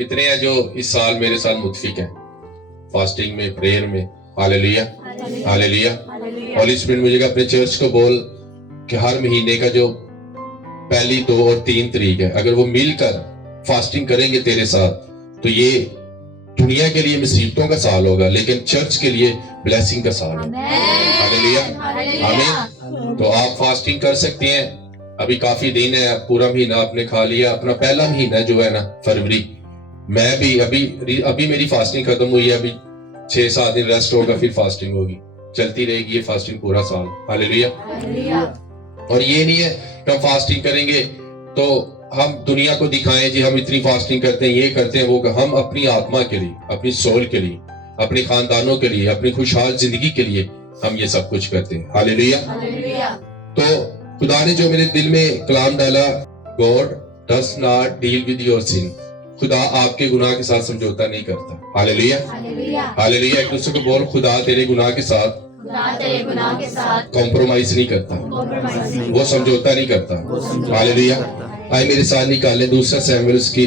کتنے ہیں جو اس سال میرے ساتھ متفق ہیں فاسٹنگ میں، پریئر میں؟ ہاللیلویا ہاللیلویا۔ ہولی اسپرٹ مجھے کہ اپنے چرچ کو بول کہ ہر مہینے کا جو پہلی 2 اور 3 تاریخ ہے اگر وہ مل کر فاسٹنگ کریں گے تیرے ساتھ تو یہ دنیا کے لیے مصیبتوں کا سال ہوگا لیکن چرچ کے لیے بلیسنگ کا سال ہوگا۔ ہاللیلویا آمین۔ تو آپ فاسٹنگ کر سکتے ہیں، ابھی کافی دن ہے، پورا مہینہ آپ نے کھا لیا، اپنا پہلا مہینہ جو ہے نا فروری، میں بھی ابھی میری فاسٹنگ ختم ہوئی ہے، ابھی 6-7 دن ریسٹ ہوگا، پھر فاسٹنگ ہوگی، چلتی رہے گی یہ فاسٹنگ پورا سال۔ ہاللیلویا۔ اور یہ نہیں ہے کہ ہم فاسٹنگ کریں گے تو ہم دنیا کو دکھائیں جی ہم اتنی فاسٹنگ کرتے ہیں، یہ کرتے ہیں، وہ کہ ہم اپنی آتما کے لیے، اپنی سول کے لیے، اپنے خاندانوں کے لیے، اپنی خوشحال زندگی کے لیے ہم یہ سب کچھ کرتے ہیں۔ ہاللیلویا۔ تو خدا نے جو میرے دل میں کلام ڈالا، God does not deal with your sin، خدا آپ کے گناہ کے ساتھ سمجھوتا نہیں کرتا۔ ہاللیلویا ہاللیلویا۔ ایک دوسرے کو بول، خدا تیرے گناہ کے ساتھ کمپرومائز نہیں کرتا، وہ سمجھوتا نہیں کرتا۔ ہاللیلویا۔ آئے میرے ساتھ نکالیں دوسرا سیموئیل اس کی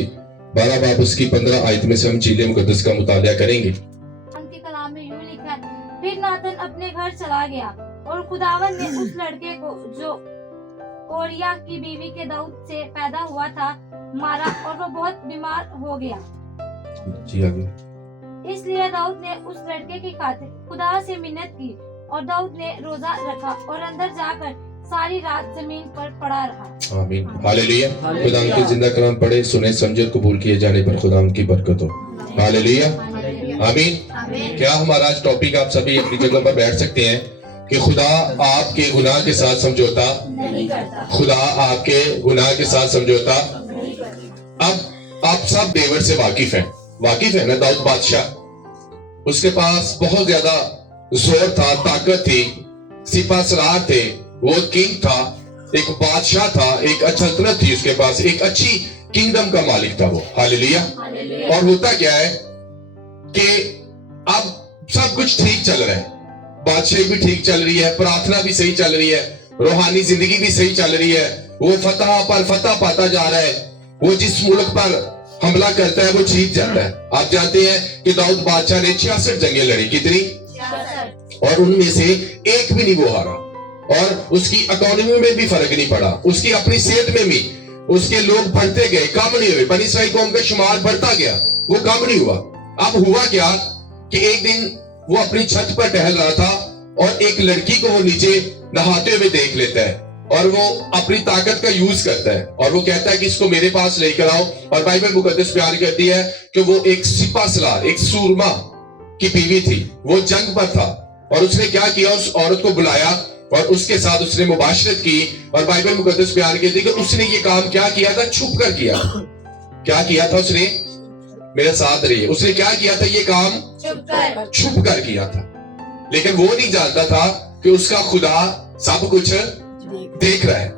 12 باب اس کی 15 آیت میں سے ہم چیلے مقدس کا مطالعہ کریں گے۔ ان کے کلام میں یوں لکھا ہے، پھر ناتن اپنے گھر چلا گیا اور خداوند نے اس لڑکے کو جو اوریا کی بیوی کے داؤد سے پیدا ہوا تھا مارا اور وہ بہت بیمار ہو گیا۔ جی آگے۔ اس لیے داؤد نے اس لڑکے کی خاطر خدا سے منت کی اور داؤد نے روزہ رکھا اور اندر جا کر ساری رات زمین پر پڑا رہا۔ آمین۔ ہاللیلویا۔ خدا ان کے زندہ کلام پڑھے، سنے، سمجھے، قبول کیے جانے پر خدا ان کی برکت ہو۔ ہاللیلویا آمین۔ کیا ہمارا آج ٹاپک، آپ سبھی اپنی جگہ پر بیٹھ سکتے ہیں، کہ خدا آپ کے گناہ کے ساتھ سمجھوتا نہیں کرتا۔ خدا آپ کے گناہ کے ساتھ سمجھوتا نہیں کرتا۔ اب آپ سب ڈیوڈ سے واقف ہیں نا، داؤد بادشاہ، اس کے پاس بہت زیادہ زور تھا، طاقت تھی، سپاہ سالار تھے، وہ کنگ تھا، ایک بادشاہ تھا، ایک سلطنت تھی اس کے پاس، ایک اچھی کنگڈم کا مالک تھا وہ۔ ہاللیلویا۔ اور ہوتا کیا ہے کہ اب سب کچھ ٹھیک چل رہا ہے، بادشاہی بھی ٹھیک چل رہی ہے، پرارتھنا بھی صحیح چل رہی ہے، روحانی زندگی بھی صحیح چل رہی ہے، وہ فتح پر فتح پاتا جا رہا ہے، وہ جس ملک پر حملہ کرتا ہے وہ جیت جاتا ہے۔ آپ جانتے ہیں کہ داؤد بادشاہ نے 66 جنگیں لڑی، کتنی؟ 66۔ اور ان میں سے ایک بھی نہیں وہ ہارا، اور اس کی اکانومی میں بھی فرق نہیں پڑا، اس کی اپنی صحت میں بھی، اس کے لوگ بڑھتے گئے، کم نہیں ہوئے، بنی اسرائیل قوم کا شمار بڑھتا گیا، وہ کم نہیں ہوا۔ اب ہوا کیا کہ ایک دن وہ اپنی چھت پر ٹہل رہا تھا اور ایک لڑکی کو وہ نیچے نہاتے ہوئے دیکھ لیتا ہے اور وہ اپنی طاقت کا یوز کرتا ہے اور وہ کہتا ہے کہ اس کو میرے پاس لے کر آؤ، اور بائبل مقدس بیان کرتی ہے کہ وہ ایک سپاہ سالار، ایک سورما کی بیوی تھی، وہ جنگ پر تھا، اور اس نے کیا کیا، اس عورت کو بلایا اور اس کے ساتھ اس نے مباشرت کی، اور بائبل مقدس بیان کرتی ہے کہ اس نے یہ کام کیا کیا تھا، چھپ کر کیا۔ کیا کیا تھا اس نے؟ میرے ساتھ رہیے، اس نے کیا کیا تھا، یہ کام چھپ کر کیا تھا، لیکن وہ نہیں جانتا تھا کہ اس کا خدا سب کچھ دیکھ رہا ہے۔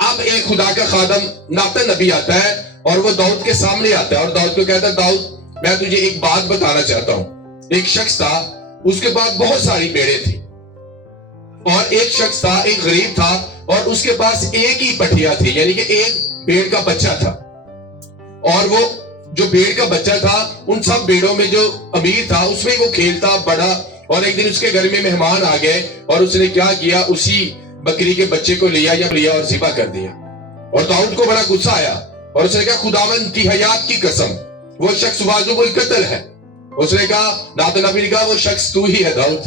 اب ایک خدا کا خادم ناتن نبی آتا ہے اور وہ داؤد کے سامنے آتا ہے اور داؤد کو کہتا ہے، داؤد میں تجھے ایک بات بتانا چاہتا ہوں۔ ایک شخص تھا، اس کے پاس بہت ساری بھیڑیں تھی، اور ایک شخص تھا، ایک غریب تھا، اور اس کے پاس ایک ہی پٹھیا تھی، یعنی کہ ایک بھیڑ کا بچہ تھا، اور وہ جو بھیڑ کا بچہ تھا ان سب بھیڑوں میں جو امیر تھا اس میں وہ کھیلتا بڑا، اور ایک دن اس کے گھر میں مہمان آ گئے اور اس نے کیا کیا، اسی بکری کے بچے کو لیا اور ذبح کر دیا، اور داؤد کو بڑا غصہ آیا اور اس نے کہا، خداوند کی حیات کی قسم وہ شخص واجب القتل ہے۔ اس نے کہا، ناتن نبی نے کہا، وہ شخص تو ہی ہے داؤد،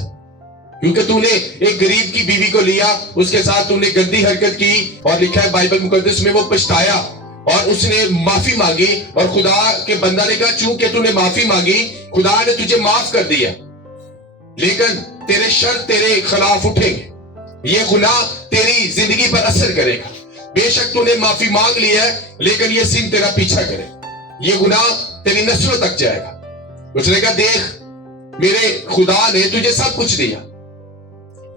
کیونکہ تو نے ایک غریب کی بیوی کو لیا، اس کے ساتھ تو نے گندی حرکت کی، اور لکھا ہے بائبل مقدس میں وہ پچھتایا اور اس نے معافی مانگی، اور خدا کے بندہ نے کہا، چونکہ تو نے معافی مانگی خدا نے تجھے معاف کر دیا، لیکن تیرے شر تیرے خلاف اٹھیں گے، یہ گناہ تیری زندگی پر اثر کرے گا، بے شک تو نے معافی مانگ لی ہے لیکن یہ سن تیرا پیچھا کرے، یہ گناہ تیری نسلوں تک جائے گا۔ اس نے کہا، دیکھ میرے خدا نے تجھے سب کچھ دیا،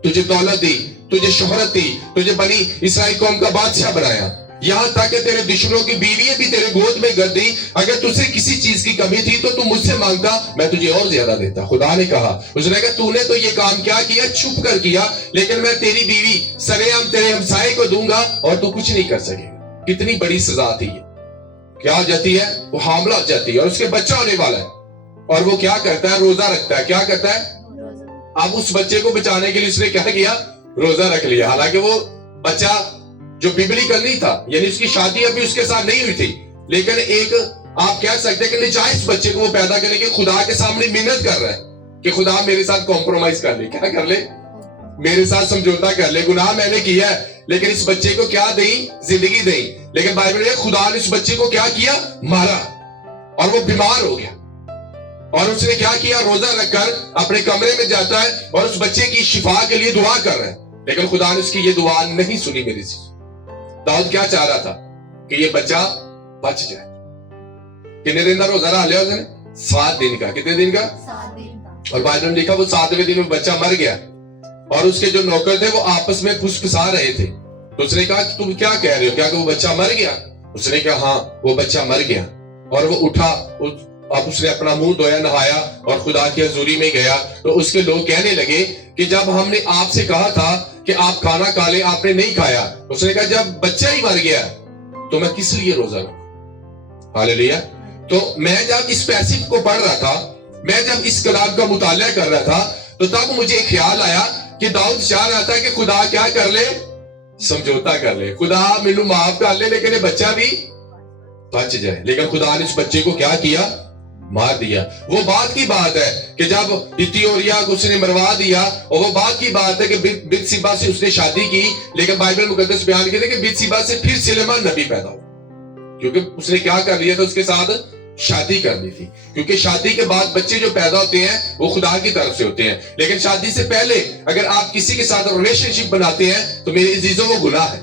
تجھے دولت دی، تجھے شہرت دی، تجھے بنی اسرائیل قوم کا بادشاہ بنایا، یہاں تک کہ تیرے دشمنوں کی بیوییں بھی تیرے گود میں گر دی، اگر تجھے کسی چیز کی کمی تھی تو مجھ سے مانگتا، میں تجھے اور زیادہ دیتا۔ خدا نے کہا، اس نے کہا، تو نے تو یہ کام کیا کیا، چھپ کر کیا، لیکن میں تیری بیوی سرعام تیرے ہمسائے کو دوں گا اور تو کچھ نہیں کر سکے گا۔ کتنی بڑی سزا تھی یہ، کیا ہو جاتی ہے؟ وہ حاملہ ہو جاتی ہے اور اس کے بچہ ہونے والا ہے، اور وہ کیا کرتا ہے؟ روزہ رکھتا ہے. کیا کرتا ہے؟ اب اس بچے کو بچانے کے لیے اس نے کیا کیا؟ روزہ رکھ لیا. حالانکہ وہ بچہ جو ببلیکل نہیں تھا، یعنی اس کی شادی ابھی اس کے ساتھ نہیں ہوئی تھی، لیکن ایک آپ کہہ سکتے ہیں کہ نجائز بچے کو وہ پیدا کرنے کے خدا کے سامنے محنت کر رہا ہے کہ خدا میرے ساتھ کمپرومائز کر لے. کیا کر لے؟ میرے ساتھ سمجھوتا کر لے. گناہ میں نے کیا ہے لیکن اس بچے کو کیا دیں؟ زندگی دیں. لیکن بائبل میں خدا نے اس بچے کو کیا کیا؟ مارا، اور وہ بیمار ہو گیا. اور اس نے کیا کیا؟ روزہ رکھ کر اپنے کمرے میں جاتا ہے اور اس بچے کی شفا کے لیے دعا کر رہا ہے. لیکن خدا نے اس کی یہ دعا نہیں سنی. میری سی داؤد کیا چاہ رہا تھا؟ کہ یہ بچہ بچ جائے. کتنے دن کا روزہ رکھ لیا اس نے؟ 7 دن کا. کتنے دن کا؟ 7 دن کا. اور بائبل میں لکھا وہ 7ویں دن میں بچہ مر گیا، اور اس کے جو نوکر تھے وہ آپس میں پھسپھسا رہے تھے. تو اس نے کہا کہ تم کیا کہہ رہے ہو؟ کیا کہ وہ بچہ مر گیا؟ اس نے کہا ہاں وہ بچہ مر گیا. اور وہ اٹھا، اب اس نے اپنا منہ دھویا، نہایا اور خدا کی حضوری میں گیا. تو اس کے لوگ کہنے لگے کہ جب ہم نے آپ سے کہا تھا کہ آپ کھانا کھا لیں، آپ نے نہیں کھایا. اس نے کہا جب بچہ ہی مر گیا تو میں کس لیے روزہ رکھوں؟ ہاللیلویا. تو میں جب اس پیسج کو پڑھ رہا تھا، میں جب اس کلام کا مطالعہ کر رہا تھا، تو تب مجھے ایک خیال آیا کہ داؤد چاہ رہا تھا کہ خدا کیا کر لے؟ سمجھوتا کر لے. خدا مینوں معاف کر لے لیکن یہ بچہ بھی بچ جائے. لیکن خدا نے اس بچے کو کیا کیا؟ مار دیا. وہ بات کی بات ہے کہ جب ہتھیوریا کو اس نے مروا دیا، اور وہ بات کی بات ہے کہ بتسیبا سے اس نے شادی کی. لیکن بائبل مقدس بیان کہتے ہیں کہ بتسیبا سے پھر سلیمان نبی پیدا ہوا، کیونکہ اس نے کیا کر لیا تھا؟ اس کے ساتھ شادی کرنی تھی. کیونکہ شادی کے بعد بچے جو پیدا ہوتے ہیں وہ خدا کی طرف سے ہوتے ہیں. لیکن شادی سے پہلے اگر آپ کسی کے ساتھ ریلیشن شپ بناتے ہیں تو میرے عزیزوں وہ گناہ ہے.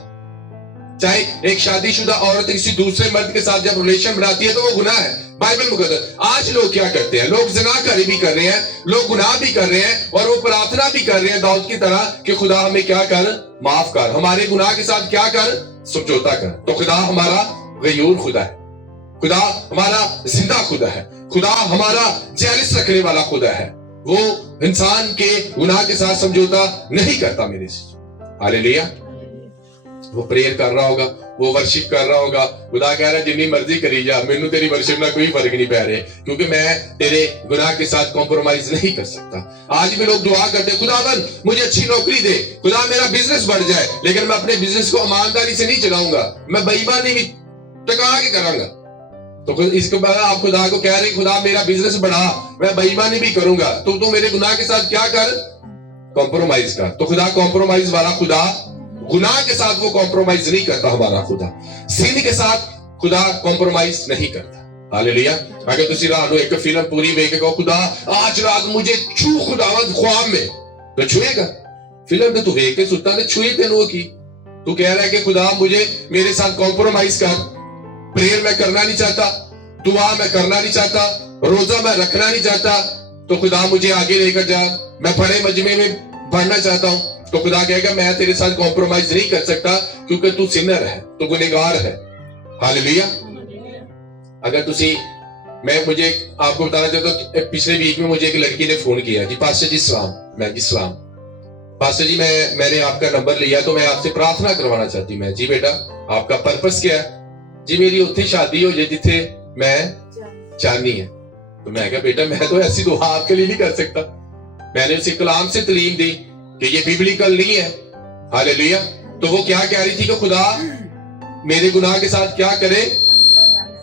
چاہے ایک شادی شدہ عورت کسی دوسرے مرد کے ساتھ جب ریلیشن بناتی ہے تو وہ گناہ ہے. بائبل مقدس آج لوگ کیا کرتے ہیں؟ لوگ زنا کاری بھی کر رہے ہیں، لوگ گناہ بھی کر رہے ہیں، اور وہ پرارتھنا بھی کر رہے ہیں داؤد کی طرح کہ خدا ہمیں کیا کر؟ معاف کر. ہمارے گناہ کے ساتھ کیا کر؟ سمجھوتا کر. تو خدا ہمارا غیور خدا ہے، خدا ہمارا زندہ خدا ہے، خدا ہمارا جیلس رکھنے والا خدا ہے. وہ انسان کے گناہ کے ساتھ سمجھوتا نہیں کرتا. میرے سے ہاللیلویا. وہ پریئر کر رہا ہوگا، وہ ورشپ کر رہا ہوگا، خدا کہہ رہا ہے جتنی مرضی کری جا، مینوں تیری ورشپ میں کوئی فرق نہیں پہ رہے، کیونکہ میں تیرے گناہ کے ساتھ کمپرومائز نہیں کر سکتا. آج بھی لوگ دعا کرتے ہیں خدا بند مجھے اچھی نوکری دے، خدا میرا بزنس بڑھ جائے، لیکن میں اپنے بزنس کو ایمانداری سے نہیں چلاؤں گا، میں بے ایمانی بھی ٹکا کے کروں گا. تو اس کے بعد آپ خدا کو کہہ رہے ہیں خدا میرا بزنس بڑھا، میں بے ایمانی بھی کروں گا، تو میرے گناہ کے ساتھ کیا کر؟ کمپرومائز کر. تو خدا کمپرومائز والا خدا، گناہ کے ساتھ وہ کمپرومائز نہیں کرتا. ہمارا خدا سین کے ساتھ خدا کمپرومائز نہیں کرتا. ہاللیلویا. اگر تسی رات ایک فلم پوری ویکھ کے کہو خدا آج رات مجھے چھو خداوند خواب میں، تو چھوئے گا؟ فلم تو ویکھ کے ستا تے چھوئے تینوں کی. تو کہہ رہا ہے کہ خدا مجھے میرے ساتھ کمپرومائز کر. پریئر میں کرنا نہیں چاہتا، دعا میں کرنا نہیں چاہتا، روزہ میں رکھنا نہیں چاہتا، تو خدا مجھے آگے لے کر جا. میں بڑے مجمع میں پڑھنا چاہتا ہوں، تو خدا کہے گا میں تیرے ساتھ کمپرومائز نہیں کر سکتا، کیونکہ تو سنر ہے، تو گنہگار ہے. ہاللیلویا. اگر تسی مجھے آپ کو بتانا چاہتا ہوں، پچھلے ویک میں مجھے ایک لڑکی نے فون کیا کہ پاسٹر جی سلام. میں جی سلام پاسٹر جی، میں نے آپ کا نمبر لیا تو میں آپ سے پرارتھنا کروانا چاہتی ہوں. میں جی بیٹا آپ کا پرپس کیا ہے؟ جی میری اتھی شادی ہو جائے جتھے میں چاہنی ہے. تو میں کہا بیٹا میں تو ایسی دعا آپ کے لیے نہیں کر سکتا. میں نے اسے کلام سے تعلیم دی کہ یہ بیبلیکل نہیں ہے. ہاللیلویا. تو وہ کیا کہہ رہی تھی کہ خدا میرے گناہ کے ساتھ کیا کرے؟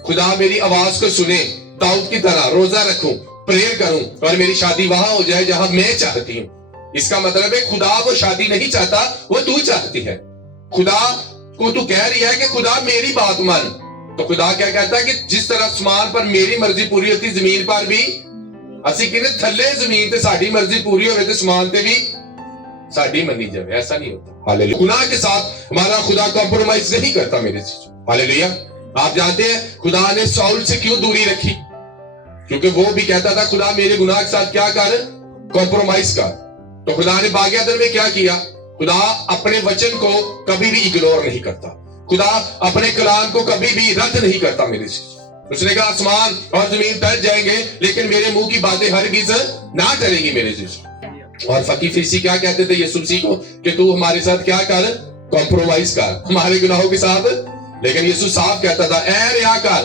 خدا میری آواز کو سنے، داؤد کی طرح روزہ رکھوں، پریئر کروں، اور میری شادی وہاں ہو جائے جہاں میں چاہتی ہوں. اس کا مطلب ہے خدا وہ شادی نہیں چاہتا، وہ تو چاہتی ہے. خدا کو تو کہہ رہی ہے کہ خدا میری بات مان. تو خدا کیا کہتا ہے کہ جس طرح آسمان پر میری مرضی پوری ہوتی، زمین پر بھی اسی کہنے تھلے زمین تے ساڈی مرضی پوری ہوئے تے آسمان تے بھی ساڈی منی جائے. ایسا نہیں ہوتا. ہاللیلویا. گناہ کے ساتھ ہمارا خدا کمپرومائز نہیں کرتا. میرے چیز ہاللیلویا. آپ جانتے ہیں خدا نے ساؤل سے کیوں دوری رکھی؟ کیونکہ وہ بھی کہتا تھا خدا میرے گناہ کے ساتھ کیا کر؟ کمپرومائز کر. تو خدا نے باغ عدن میں کیا کیا؟ خدا اپنے وچن کو کبھی بھی اگنور نہیں کرتا. خدا اپنے کلام کو کبھی بھی رد نہیں کرتا. میرے چیز اس نے کہا آسمان اور زمین ٹل جائیں گے لیکن میرے منہ کی باتیں ہرگز نہ ٹلیں گی. میرے چیز اور فقی فریسی کیا کہتے تھے یسوع مسیح کو کہ تو ہمارے ساتھ کیا کر؟ کمپرومائز کر ہمارے گناہوں کے ساتھ. لیکن یسوع صاف کہتا تھا اے ریاکار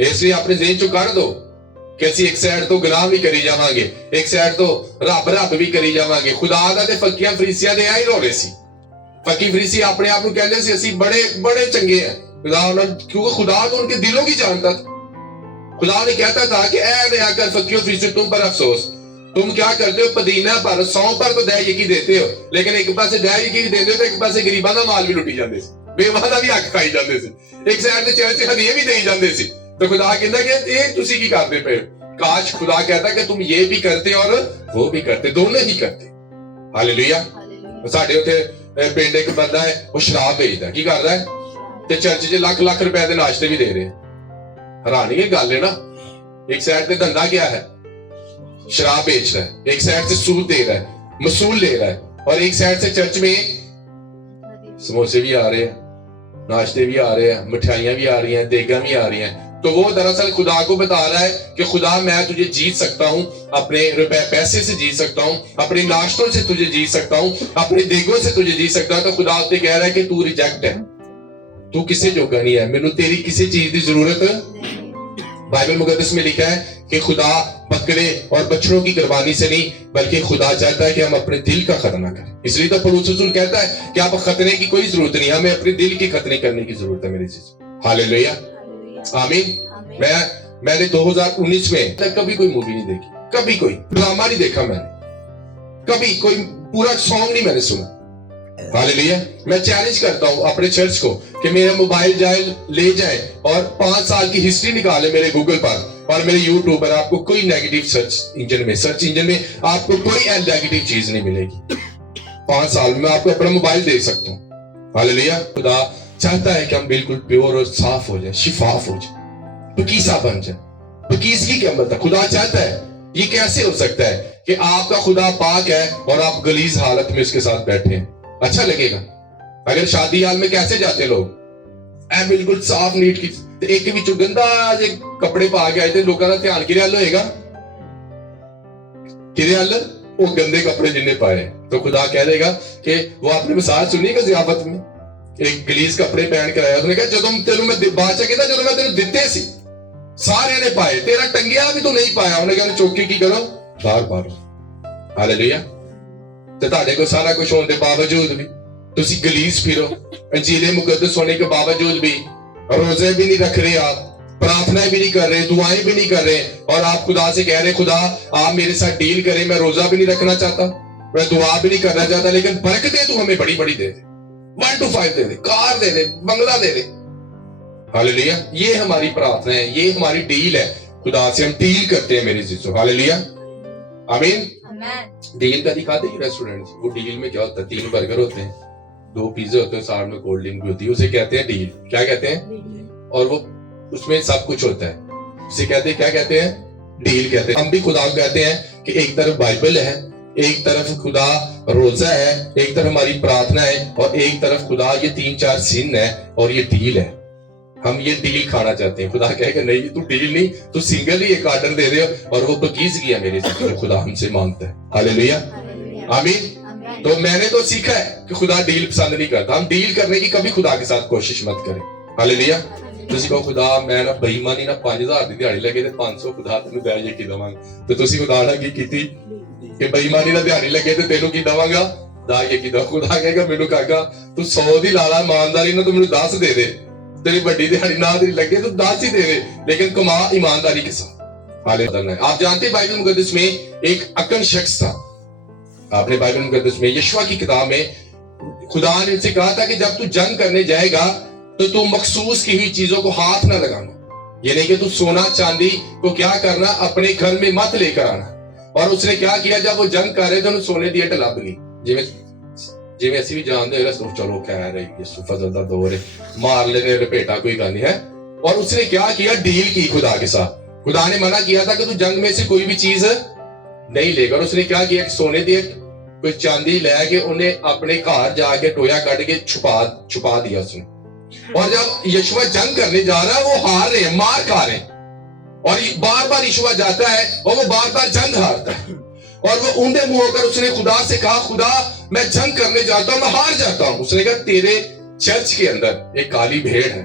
اس لیے اپنے ذہن چو کر دو کہ اسی ایک سائڈ تو گناہ بھی کری جاواں گے, ایک سائڈ تو رب بھی کری جاواں گے. خدا دا تے فقیاں فریسیاں دے آئی رو رہے سی. فقی فریسی اپنے آپ کو کہتے سی اسی بڑے چنگے ہیں, کیونکہ خدا تو ان کے دلوں کی جانتا تھا. خدا نے کہتا تھا کہ اے ریا کر فقیوں فریسی تم پر افسوس, تم کیا کرتے ہو پدینہ پر 100 پر تو دہ یکی دیتے ہو, لیکن ایک پاسے دہ یکی دیندے ہو تو ایک پاسے غریباں دا مال بھی لٹی جاندے سی, بیواں دا بھی حق کھائی جاندے سی, ایک سائڈ تے چرچ ہدیے بھی دئی جاندے سی. تو خدا کہندا کہ یہ تسی کی کرتے پے ہو. کاش خدا کہتا کہ تم یہ بھی کرتے اور وہ بھی کرتے, دونوں ہی کرتے. ہاللیلویا. ساڈے اوتھے پنڈ ایک بندہ ہے وہ شراب بیچدا ہے, کی کردا ہے تے چرچ چ لاکھ لاکھ روپے دے ناشتے بھی دے رہے ہیں. حیرانی کی گل ہے نا. ایک سائڈ تے دھندا کیا ہے, شراب بیچ رہا ہے, ایک سائڈ سے سود دے رہا ہے, مسول لے رہا ہے, اور ایک سائڈ سے چرچ میں سموسے بھی آ رہے ہیں, ناشتے بھی آ رہے ہیں, مٹھائیاں بھی آ رہی ہیں, دیگاں بھی آ رہی ہیں. تو وہ دراصل خدا کو بتا رہا ہے کہ خدا میں تجھے جیت سکتا ہوں, اپنے روپے پیسے سے جیت سکتا ہوں, اپنے ناشتوں سے تجھے جیت سکتا ہوں, اپنے دیگوں سے تجھے جیت سکتا ہوں. تو خدا تے کہہ رہا ہے کہ تو ریجیکٹ ہے, تو کسے جوگا نہیں ہے, مینوں تیری کسی چیز دی ضرورت. بائبل مقدس میں لکھا ہے کہ خدا بکرے اور بچڑوں کی قربانی سے نہیں بلکہ خدا چاہتا ہے کہ ہم اپنے دل کا ختنہ کریں. اس لیے تو پولس رسول کہتا ہے کہ آپ ختنے کی کوئی ضرورت نہیں, ہمیں اپنے دل کی ختنے کرنے کی ضرورت ہے میری چیز. ہاللیلویا, آمین. میں نے 2019 میں کبھی کوئی مووی نہیں دیکھی, کبھی کوئی ڈرامہ نہیں دیکھا, میں نے کبھی کوئی پورا سانگ نہیں میں نے سنا. ہاللیلویا. میں چیلنج کرتا ہوں اپنے چرچ کو کہ میرا موبائل جائے لے جائے اور 5 سال کی ہسٹری نکالے میرے گوگل پر اور میرے یوٹیوب پر, آپ کو کوئی نیگیٹو سرچ انجن میں آپ کو کوئی نیگیٹو چیز نہیں ملے گی. 5 سال میں آپ کو اپنا موبائل دے سکتا ہوں. ہاللیلویا. خدا چاہتا ہے کہ ہم بالکل پیور اور صاف ہو جائیں, شفاف ہو جائیں, پکیسا بن جائیں. پکیزگی کیا مطلب ہے؟ خدا چاہتا ہے. یہ کیسے ہو سکتا ہے کہ آپ کا خدا پاک ہے اور آپ غلیظ حالت میں اس کے ساتھ بیٹھے ہیں؟ اچھا لگے گا؟ اگر شادی حال میں کیسے جاتے لوگ اے بالکل صاف نیٹ کی, ایک بھی گندا جے کپڑے پا کے آئے تھے, لوگوں کا دھیان کدے حل ہوئے گا, کدے حل وہ گندے کپڑے جن نے پائے. تو خدا کہہ دے گا کہ وہ آپ نے مثال سنی گا ضیافت میں, ایک گلیز کپڑے پہن کر آیا, اس نے کہا جدوں تینوں میں بادشاہ کہتا جدوں میں تینوں دتے سی سارے نے پائے, تیرا ٹنگیا بھی تو نہیں پایا. انہوں نے کہا چوکی کی کرو باہر مارو. ہاللیلویا. تے تہاڈے کو سارا کچھ ہونے دے باوجود بھی تسی گلیز پھرو, انجیل مقدس ہونے کے باوجود بھی روزے بھی نہیں رکھ رہے, آپ پرارتھنا بھی نہیں کر رہے, دعائیں بھی نہیں کر رہے, اور آپ خدا سے کہہ رہے خدا آپ میرے ساتھ ڈیل کریں, میں روزہ بھی نہیں رکھنا چاہتا, میں دعا بھی نہیں کرنا چاہتا, لیکن برکتیں تو ہمیں بڑی بڑی دے دے, 1 to 5 دے دے, کار دے دے, بنگلہ دے دے. ہاللیلویا. یہ ہماری پرارتھنا ہے, یہ ہماری ڈیل ہے, خدا سے ہم ڈیل کرتے ہیں میری چیزوں. ہاللیلویا, آمین. ڈیل کا دکھاتے ہیں ریسٹورنٹ, وہ ڈیل میں کیا ہوتا ہے, 3 برگر ہوتے ہیں, 2 پیزے ہوتے ہیں, ساتھ میں کولڈ ڈرنک بھی ہوتی ہے, اسے کہتے ہیں ڈیل. کیا کہتے ہیں؟ اور وہ اس میں سب کچھ ہوتا ہے, اسے کہتے ہیں, کیا کہتے ہیں؟ ڈیل کہتے ہیں. ہم بھی خدا کو کہتے ہیں کہ ایک طرف بائبل ہے, ایک طرف خدا روزہ ہے, ایک طرف ہماری پرارتھنا ہے, اور ایک طرف خدا یہ 3-4 سن ہے, اور یہ ڈیل ہے. ہم یہ ڈیل کھانا چاہتے ہیں. خدا کہے کہ نہیں, تو ڈیل نہیں, تو سنگل ہی ایک آرڈر دے دے, اور وہ پکیزگی ہے میرے سے جو خدا ہم سے مانگتا ہے. ہاللیلویا, آمین. تو میں نے تو سیکھا ہے کہ خدا ڈیل پسند نہیں کرتا. ہم ڈیل کرنے کی کبھی خدا کے ساتھ کوشش مت کریں. ہاللیلویا. تسی کہو خدا میں نا بے ایمانی نا 5000 دی دیہاڑی لگے تے 500 خدا تینوں دے یہ کی دواں گا, تو تسی خدا نال کی کیتی کہ بے ایمانی نا دیہاڑی لگے تے تینوں کی دواں گا, دا یہ کی دواں. خدا کہے گا مینوں کہا تو 100 دی لالا ایمانداری نا تو مینوں 10 دے دے, تیری بڑی دیہاڑی نہ تیری لگے تو 10 ہی دے دے, لیکن کما ایمانداری کے ساتھ. ہاللیلویا. آپ جانتے ہیں بائبل مقدس میں ایک اکن شخص تھا. آپ نے بائبل مقدس میں یشوع کی کتاب میں خدا نے ان سے کہا تھا کہ جب تو جنگ کرنے جائے گا تو مخصوص کی ہوئی چیزوں کو ہاتھ نہ لگانا, یعنی کہ تو سونا چاندی کو کیا کرنا اپنے گھر میں مت لے کر آنا. اور اس نے کیا کیا, جب وہ جنگ کر رہے تھے انہوں سونے دی ٹلب لی, جی ایسی بھی جانتے ہیں سوچ چلو خیر ہے یہ فضل دا دور ہے, مار لینے لپیٹا کوئی گل نہیں ہے. اور اس نے کیا کیا, ڈیل کی خدا کے ساتھ. خدا نے منع کیا تھا کہ تو جنگ میں سے کوئی بھی چیز نہیں لے گا. اور اس نے کیا کیا, سونے دی کوئی چاندی لے کے انہیں اپنے گھر جا کے ٹویا کٹ کے چھپا دیا اس نے. اور جب یشوع جنگ کرنے جا رہا ہے وہ ہار رہے ہیں, مار کھا رہے ہیں, اور بار بار یشوع جاتا ہے اور وہ بار بار جنگ ہارتا ہے. اور وہ اوندے منہ ہو کر اس نے خدا سے کہا خدا میں جنگ کرنے جاتا ہوں, میں ہار جاتا ہوں. اس نے کہا تیرے چرچ کے اندر ایک کالی بھیڑ ہے,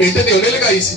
ਇੱਥੇ ਤੇ ਉਹਨੇ ਲਗਾਈ ਸੀ।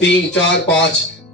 3 4 5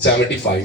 75।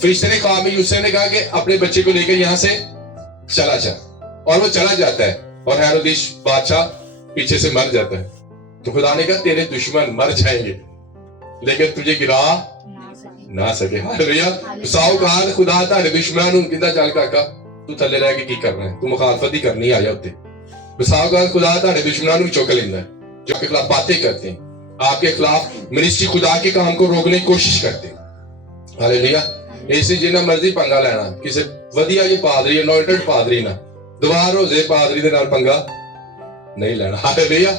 فرشتے نے کہا یوسف نے کہا کہ اپنے بچے کو لے کر یہاں سے چلا جا, اور وہ چلا جاتا ہے اور ہیرودیش بادشاہ پیچھے سے مر جاتا ہے. تو خدا نے کہا تیرے دشمن مر جائیں گے لیکن تجھے گرا نہ سکے. ہاللویا. ساؤکار خدا تارے دشمناں نوں کہندا چل کاکا تو تھلے رہ کے کی کرنا ہے, تو مخالفت ہی کرنی آیا ہوتے. بساؤکار خدا تارے دشمناں نوں چوک لیندا ہے جو آپ کے خلاف باتیں کرتے ہیں, آپ کے خلاف منسٹری خدا کے کام کو روکنے کی کوشش کرتے ہیں. ہاللویا. اسی جنہ مرضی پنگا لینا کسی ودیا جی پادری انوائٹڈ پادری نہ دوبارہ روزے پادری دے نال پنگا نہیں لینا. ہاللویا.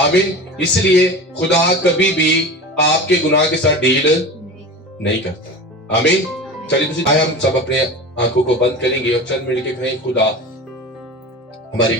آمین. اس لیے خدا کبھی بھی آپ کے گناہ کے ساتھ ڈیل نہیں کرتا. آمین. چلیے آئے ہم سب اپنے آنکھوں کو بند کریں گے اور چند منٹ کے کہیں خدا ہماری